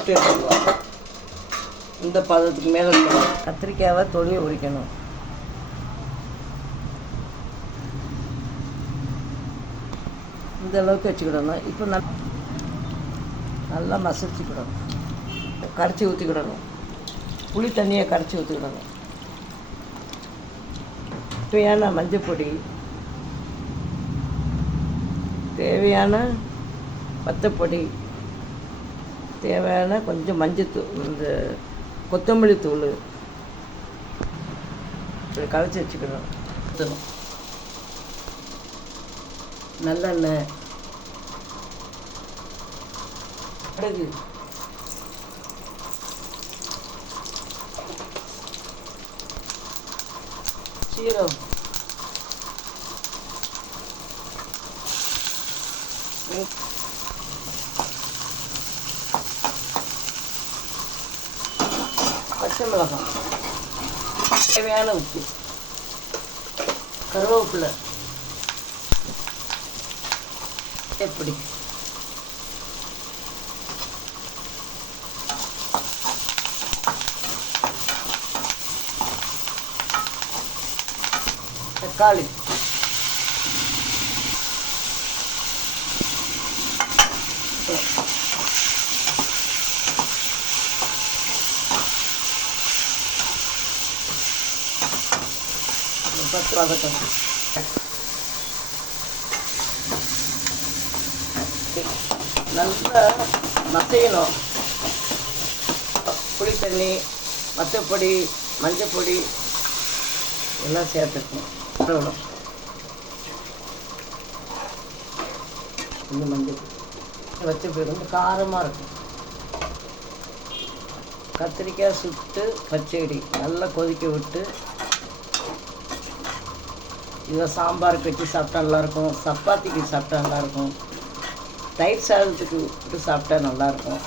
சுட்டு எடுத்துக்கலாம். இந்த பதத்துக்கு மேலே இருக்கணும். கத்திரிக்காவை தொழிலை உரிக்கணும். இந்த அளவுக்கு வச்சுக்கிடணும். இப்போ நல்லா மசிச்சுக்கிடணும். கரைச்சி ஊற்றிக்கிடணும். புளி தண்ணியை கரைச்சி ஊற்றிக்கிடணும். தேவையான மஞ்சள் பொடி, தேவையான வத்தப்பொடி, தேவையான கொஞ்சம் மஞ்சத்தூள், இந்த கொத்தமல்லி தூள் இப்படி கரைச்சி வச்சுக்கணும். ஊற்றணும். நல்லெண்ணெய், கடுகு, சீரகம், பச்சை மிளகாய், தேவையான உப்பு, கருவேப்பிலை, எப்படி தக்காளி, பத்து வதக்கம், நல்லா மசையணும். புளி தண்ணி, வத்தப்பொடி, மஞ்சள் பொடி எல்லாம் சேர்த்துக்கணும். இந்த மஞ்சள் வச்ச பிறகு வந்து காரமாக இருக்கும். கத்திரிக்காய் சுட்டு பச்சடி நல்லா கொதிக்க விட்டு இதை சாம்பாருக்கு வச்சு சாப்பிட்டா நல்லாயிருக்கும். சப்பாத்திக்கு சாப்பிட்டா நல்லாயிருக்கும். தயிர் சாதத்துக்கு விட்டு சாப்பிட்டா நல்லாயிருக்கும்.